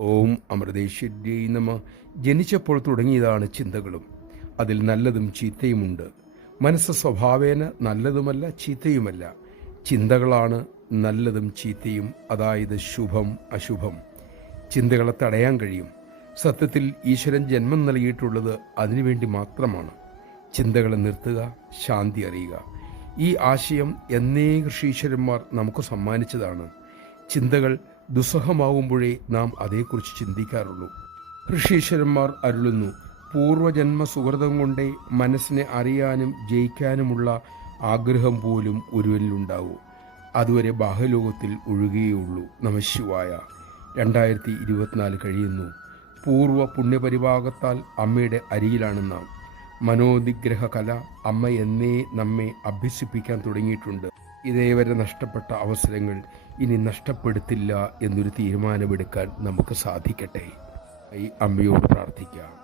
ഓം അമൃതേശ്വര്यै നമ. ജനിച്ചപ്പോൾ തുടങ്ങിയതാണ് ചിന്തകളും. അതിൽ നല്ലതും ചീത്തയുമുണ്ട്. മനസ്സ് സ്വഭാവേന നല്ലതുമല്ല ചീത്തയുമല്ല. ചിന്തകളാണ് നല്ലതും ചീത്തയും, അതായത് ശുഭം അശുഭം. ചിന്തകളെ തടയാൻ കഴിയും. സത്യത്തിൽ ഈശ്വരൻ ജന്മം നൽകിയിട്ടുള്ളത് അതിനുവേണ്ടി മാത്രമാണ്. ചിന്തകളെ നിർത്തുക, ശാന്തി അറിയുക. ഈ ആശയം എന്നേ ഋഷീശ്വരന്മാർ നമുക്ക് സമ്മാനിച്ചതാണ്. ചിന്തകൾ ദുസ്സഹമാവുമ്പോഴേ നാം അതേക്കുറിച്ച് ചിന്തിക്കാറുള്ളൂ. ഋഷീശ്വരന്മാർ അരുളുന്നു, പൂർവജന്മ സുഹൃതം കൊണ്ടേ മനസ്സിനെ അറിയാനും ജയിക്കാനുമുള്ള ആഗ്രഹം പോലും ഒരുവനിലുണ്ടാവൂ. അതുവരെ ബാഹ്യലോകത്തിൽ ഒഴുകുകയുള്ളൂ. നമഃശിവായ. 2024 കഴിയുന്നു. പൂർവ്വ പുണ്യപരിഭാഗത്താൽ അമ്മയുടെ അരികിലാണ് നാം. മനോനിഗ്രഹ കല അമ്മ എന്നേ നമ്മെ അഭ്യസിപ്പിക്കാൻ തുടങ്ങിയിട്ടുണ്ട്. ഇതേവരെ നഷ്ടപ്പെട്ട അവസരങ്ങൾ ഇനി നഷ്ടപ്പെടുത്തില്ല എന്നൊരു തീരുമാനമെടുക്കാൻ നമുക്ക് സാധിക്കട്ടെ. ഈ അമ്മയോട് പ്രാർത്ഥിക്കാം.